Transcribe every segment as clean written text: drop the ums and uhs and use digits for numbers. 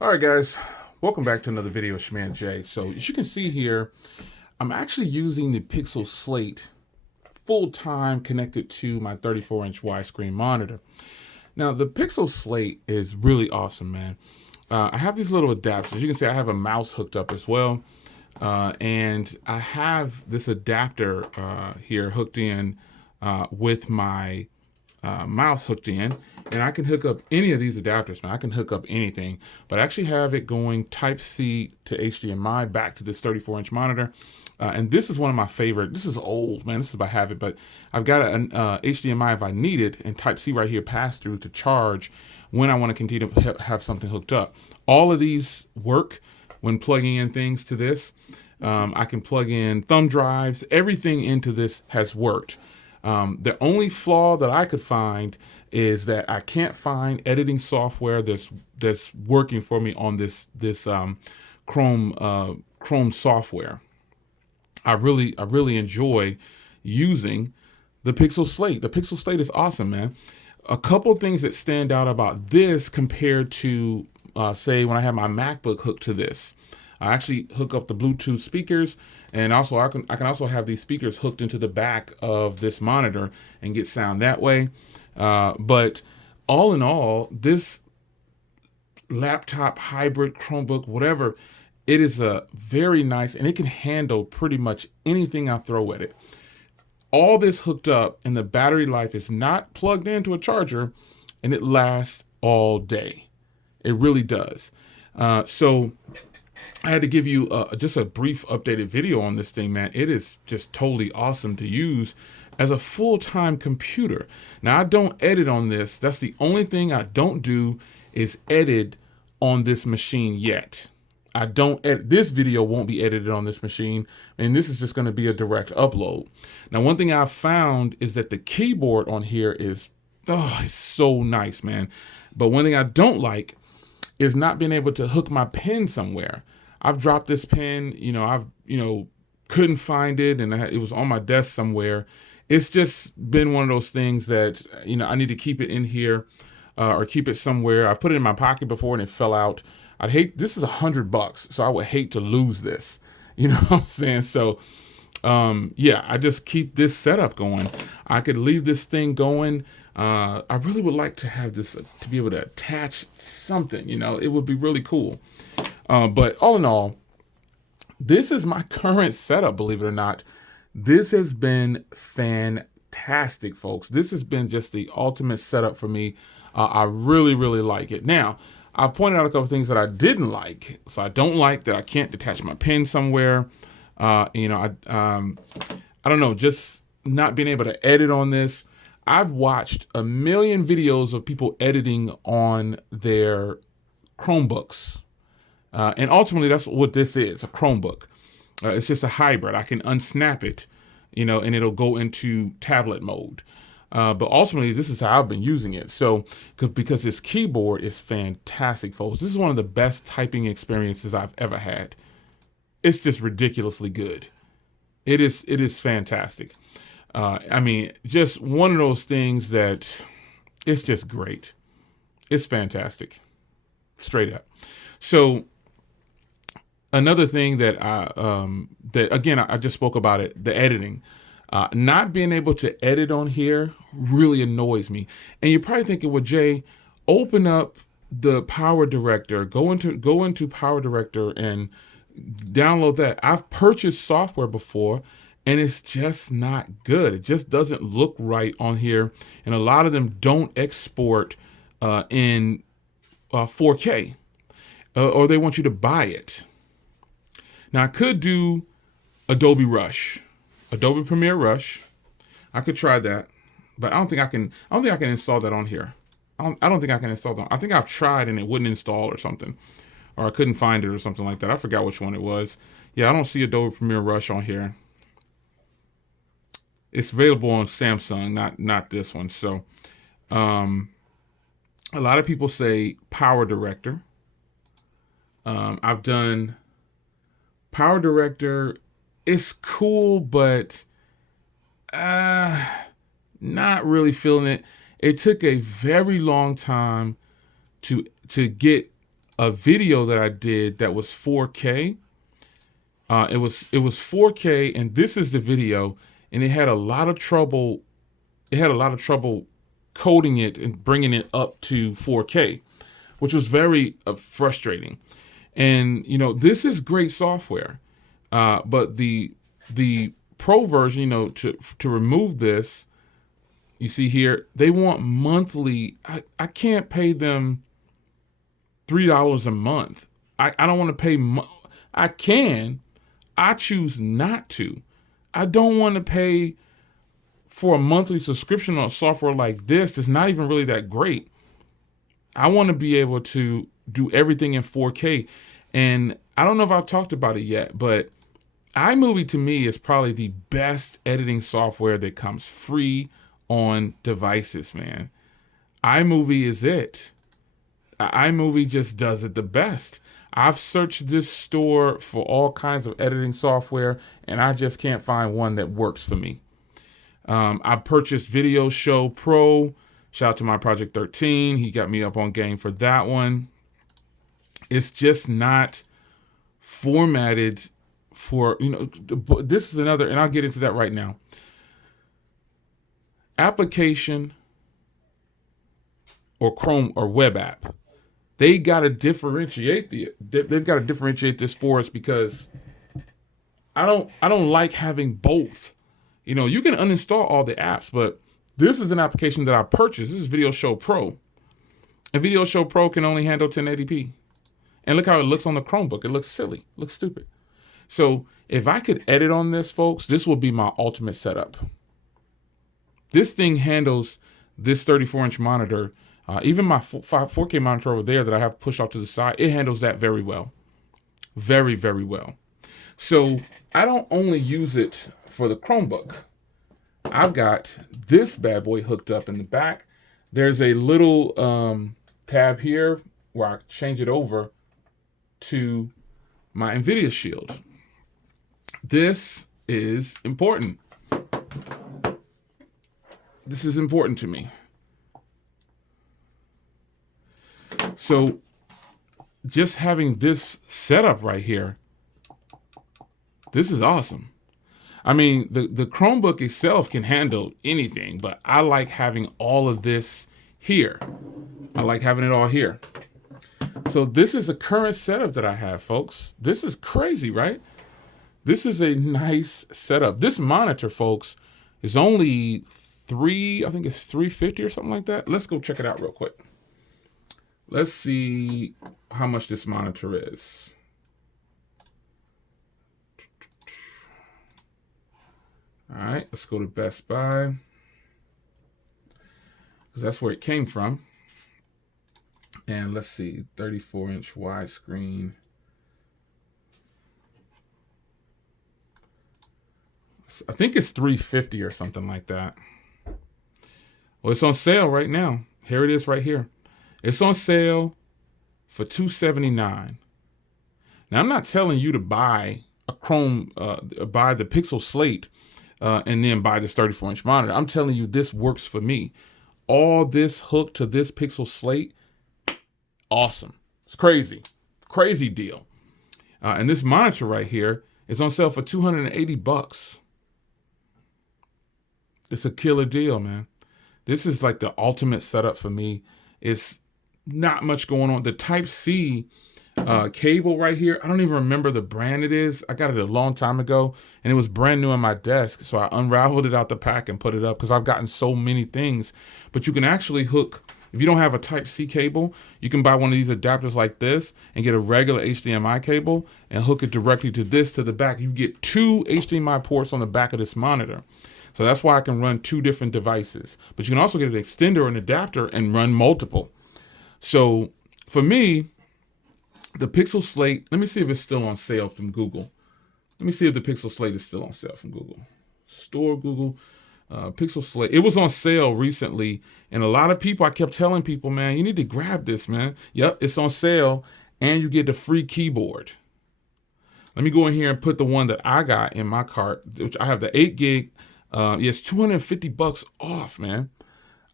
All right, guys, welcome back to another video of Shman J. So as you can see here, I'm actually using the Pixel Slate full time connected to my 34-inch widescreen monitor. Now, the Pixel Slate is really awesome, man. I have these little adapters. As you can see, I have a mouse hooked up as well. And I have this adapter here hooked in with my mouse hooked in, and I can hook up any of these adapters, man. I can hook up anything, but I actually have it going Type C to HDMI back to this 34-inch monitor. And this is one of my favorite. This is old, man. This is if I have it, but I've got an HDMI if I need it, and Type C right here pass through to charge when I want to continue to have something hooked up. All of these work when plugging in things to this. I can plug in thumb drives. Everything into this has worked. The only flaw that I could find is that I can't find editing software that's working for me on this Chrome software. I really enjoy using the Pixel Slate. The Pixel Slate is awesome, man. A couple things that stand out about this compared to say when I have my MacBook hooked to this. I actually hook up the Bluetooth speakers, and also I can also have these speakers hooked into the back of this monitor and get sound that way. But all in all, this laptop hybrid Chromebook, whatever, it is a very nice, and it can handle pretty much anything I throw at it. All this hooked up, and the battery life is not plugged into a charger, and it lasts all day. It really does. So I had to give you just a brief updated video on this thing, man. It is just totally awesome to use as a full-time computer. Now, I don't edit on this. That's the only thing I don't do is edit on this machine yet. I don't edit. This video won't be edited on this machine, and this is just going to be a direct upload. Now, one thing I've found is that the keyboard on here is, it's so nice, man. But one thing I don't like is not being able to hook my pen somewhere. I've dropped this pen, couldn't find it, and it was on my desk somewhere. It's just been one of those things that, I need to keep it in here or keep it somewhere. I've put it in my pocket before and it fell out. This is $100, so I would hate to lose this. You know what I'm saying? So, I just keep this setup going. I could leave this thing going. I really would like to have this to be able to attach something, it would be really cool. But all in all, this is my current setup, believe it or not. This has been fantastic, folks. This has been just the ultimate setup for me. I really, really like it. Now, I've pointed out a couple things that I didn't like. So I don't like that I can't detach my pen somewhere. I don't know, just not being able to edit on this. I've watched a million videos of people editing on their Chromebooks. And ultimately, that's what this is, a Chromebook. It's just a hybrid. I can unsnap it, and it'll go into tablet mode. But ultimately, this is how I've been using it. So, because this keyboard is fantastic, folks. This is one of the best typing experiences I've ever had. It's just ridiculously good. It is fantastic. Just one of those things that it's just great. It's fantastic. Straight up. So, another thing that I just spoke about it, the editing. Not being able to edit on here really annoys me. And you're probably thinking, well, Jay, open up the Power Director, go into Power Director and download that. I've purchased software before, and it's just not good. It just doesn't look right on here, and a lot of them don't export in 4K, or they want you to buy it. Now, I could do Adobe Premiere Rush. I could try that, but I don't think I can install that on here. I don't think I can install that. I think I've tried and it wouldn't install or something, or I couldn't find it or something like that. I forgot which one it was. Yeah, I don't see Adobe Premiere Rush on here. It's available on Samsung, not this one. So, a lot of people say Power Director. I've done Power Director. It's cool, but not really feeling it. It took a very long time to get a video that I did that was 4K. It was 4K, and this is the video, and it had a lot of trouble. It had a lot of trouble coding it and bringing it up to 4K, which was very frustrating. And this is great software, but the pro version, to remove this, you see here, they want monthly. I can't pay them $3 a month. I don't want to pay. I can. I choose not to. I don't want to pay for a monthly subscription on software like this that's not even really that great. I want to be able to do everything in 4K. And I don't know if I've talked about it yet, but iMovie to me is probably the best editing software that comes free on devices, man. iMovie is it. iMovie just does it the best. I've searched this store for all kinds of editing software, and I just can't find one that works for me. I purchased Video Show Pro. Shout out to my Project 13. He got me up on game for that one. It's just not formatted for, this is another, and I'll get into that right now. Application or Chrome or web app. They got to differentiate they've got to differentiate this for us, because I don't like having both. You can uninstall all the apps, but this is an application that I purchased. This is Video Show Pro. And Video Show Pro can only handle 1080p. And look how it looks on the Chromebook. It looks silly. It looks stupid. So if I could edit on this, folks, this will be my ultimate setup. This thing handles this 34-inch monitor. Even my 4K monitor over there that I have pushed off to the side, it handles that very well. Very, very well. So I don't only use it for the Chromebook. I've got this bad boy hooked up in the back. There's a little tab here where I change it over to my NVIDIA Shield. This is important. This is important to me. So just having this setup right here, this is awesome. I mean, the Chromebook itself can handle anything, but I like having all of this here. I like having it all here. So this is a current setup that I have, folks. This is crazy, right? This is a nice setup. This monitor, folks, is only I think it's $350 or something like that. Let's go check it out real quick. Let's see how much this monitor is. All right, let's go to Best Buy, because that's where it came from. And let's see, 34-inch widescreen. I think it's $350 or something like that. Well, it's on sale right now. Here it is right here. It's on sale for $279. Now, I'm not telling you to buy a buy the Pixel Slate and then buy this 34-inch monitor. I'm telling you this works for me. All this hooked to this Pixel Slate, awesome. It's crazy. Crazy deal. And this monitor right here is on sale for $280. It's a killer deal, man. This is like the ultimate setup for me. It's not much going on. The Type-C cable right here, I don't even remember the brand it is. I got it a long time ago, and it was brand new on my desk. So I unraveled it out the pack and put it up, because I've gotten so many things. But you can actually hook, if you don't have a Type-C cable, you can buy one of these adapters like this and get a regular HDMI cable and hook it directly to the back. You get 2 HDMI ports on the back of this monitor. So that's why I can run 2 different devices. But you can also get an extender or an adapter and run multiple. So for me, the Pixel Slate, let me see if it's still on sale from Google. Let me see if the Pixel Slate is still on sale from Google. Store Google, Pixel Slate. It was on sale recently, and a lot of people, I kept telling people, man, you need to grab this, man. Yep, it's on sale, and you get the free keyboard. Let me go in here and put the one that I got in my cart, which I have the 8 gig. It's $250 off, man.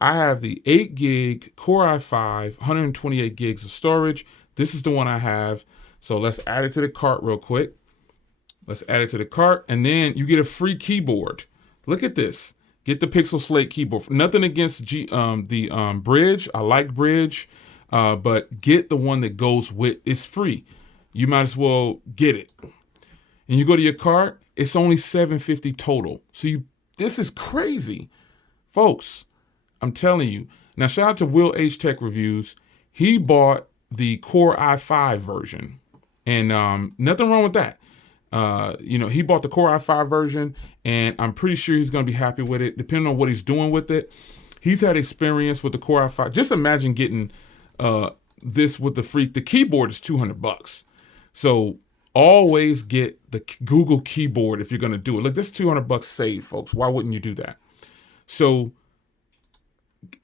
I have the 8 gig Core i5, 128 gigs of storage, This is the one I have. So let's add it to the cart real quick. Let's add it to the cart, and then you get a free keyboard. Look at this. Get the Pixel Slate keyboard. Nothing against the Bridge. I like Bridge, but get the one that goes with. It's free. You might as well get it. And you go to your cart. It's only $750 total. So this is crazy, folks. I'm telling you. Now shout out to Will H Tech Reviews. He bought the Core i5 version, and nothing wrong with that. He bought the Core i5 version, and I'm pretty sure he's going to be happy with it, depending on what he's doing with it. He's had experience with the Core i5. Just imagine getting this with the keyboard is $200. So always get the Google keyboard if you're going to do it. Look, this $200 saved, folks. Why wouldn't you do that? So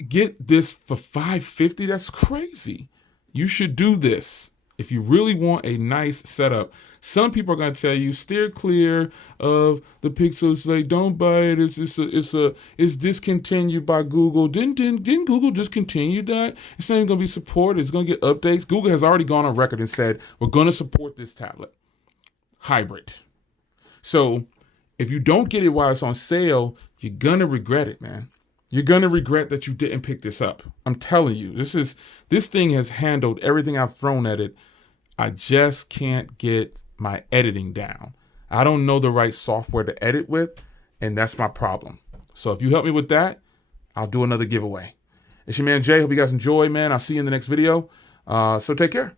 get this for $550. That's crazy. You should do this if you really want a nice setup. Some people are going to tell you steer clear of the Pixel Slate. Don't buy it. It's discontinued by Google. Didn't Google discontinue that? It's not even going to be supported. It's going to get updates. Google has already gone on record and said we're going to support this tablet hybrid. So if you don't get it while it's on sale, you're going to regret it, man. You're going to regret that you didn't pick this up. I'm telling you, this thing has handled everything I've thrown at it. I just can't get my editing down. I don't know the right software to edit with, and that's my problem. So if you help me with that, I'll do another giveaway. It's your man Jay. Hope you guys enjoy, man. I'll see you in the next video. So take care.